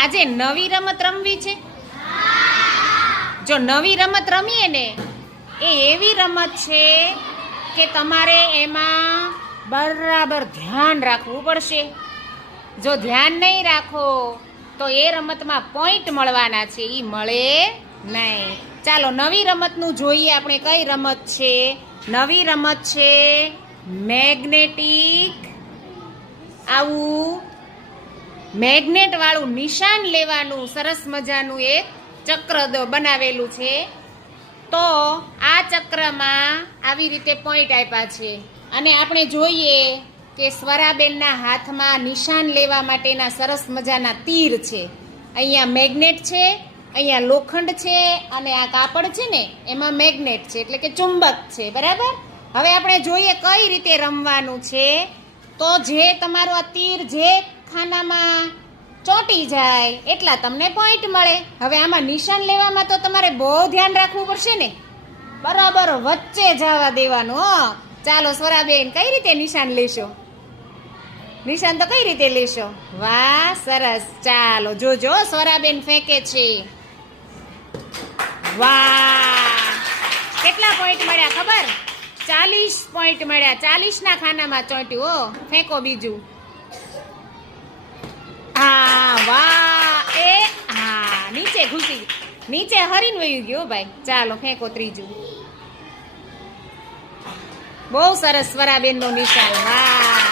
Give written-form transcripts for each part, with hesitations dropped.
આજે નવી રમત રમવી છે. જો નવી રમત રમીએ ને એ એવી રમત છે કે તમારે એમાં બરાબર ધ્યાન રાખવું પડશે. જો ધ્યાન નહીં રાખો તો એ રમતમાં પોઈન્ટ મળવાના છે, એ મળે નહીં. ચાલો નવી રમતનું જોઈએ આપણે. કઈ રમત છે? નવી રમત છે મેગ્નેટિક. આવું મેગ્નેટ વાળું નિશાન લેવાનું સરસ મજાનું એક ચક્ર બનાવેલું છે. તો આ ચક્રમાં આવી રીતે પોઈન્ટ આપ્યા છે અને આપણે જોઈએ કે સ્વરાબેનના હાથમાં નિશાન લેવા માટેના સરસ મજાના તીર છે. અહીંયા મેગ્નેટ છે, અહીંયા લોખંડ છે અને આ કાપડ છે ને એમાં મેગ્નેટ છે એટલે કે ચુંબક છે. બરાબર. હવે આપણે જોઈએ કઈ રીતે રમવાનું છે. તો જે તમારો આ તીર જે ખાનામાં ચોંટી જાય એટલા તમને પોઈન્ટ મળે. હવે આમાં નિશાન લેવામાં તો તમારે બહુ ધ્યાન રાખવું પડશે ને. બરાબર વચ્ચે જવા દેવાનું. હો ચાલો સ્વરાબેન કઈ રીતે નિશાન લેશો? નિશાન તો કઈ રીતે લેશો? વાહ સરસ. ચાલો જોજો સ્વરાબેન ફેંકે છે. વાહ કેટલા પોઈન્ટ મળ્યા ખબર? 40 પોઈન્ટ મળ્યા. 40 ના ખાનામાં ચોંટ્યું. હો ફેંકો બીજું. હા વાહ એ હા નીચે ઘૂસી નીચે હરીને વયું ગયો ભાઈ. ચાલો ફેંકો ત્રીજું. બહુ સરસ સ્વરાબેન નું નિશાન. વાહ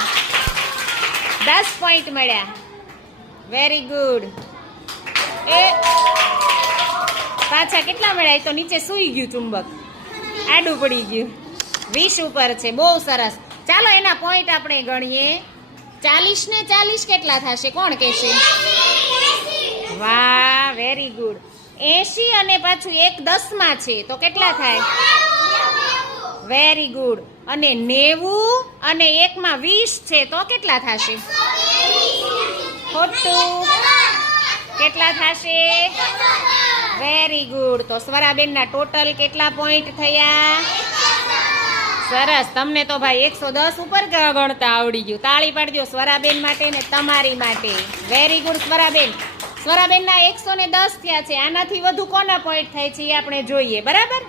10 પોઈન્ટ મળ્યા. Very good. એ પાછા કેટલા મળ્યા? એ તો નીચે સૂઈ ગયું ચુંબક, આડું પડી ગયું. 20 ઉપર છે. બહુ સરસ. ચાલો એના પોઈન્ટ આપણે ગણીએ. 40 ને 40 કેટલા થશે? કોણ કહેશે? વાહ વેરી ગુડ. 80 અને પાછું 1 10માં છે તો કેટલા થાય? Very good. અને 90 અને 1માં 20 છે તો કેટલા થશે? ખોટું. કેટલા થશે? Very good. તો સ્વરાબેનના ટોટલ કેટલા પોઈન્ટ થયા? સરસ. તમને તો ભાઈ 110 ઉપર ગણતા આવડી ગયું. તાળી પાડજો સ્વરાબેન માટે ને તમારી માટે. Very good સ્વરાબેન. સ્વરાબેનના 110 થયા છે. આનાથી વધુ કોના પોઈન્ટ થાય છે એ આપણે જોઈએ. બરાબર.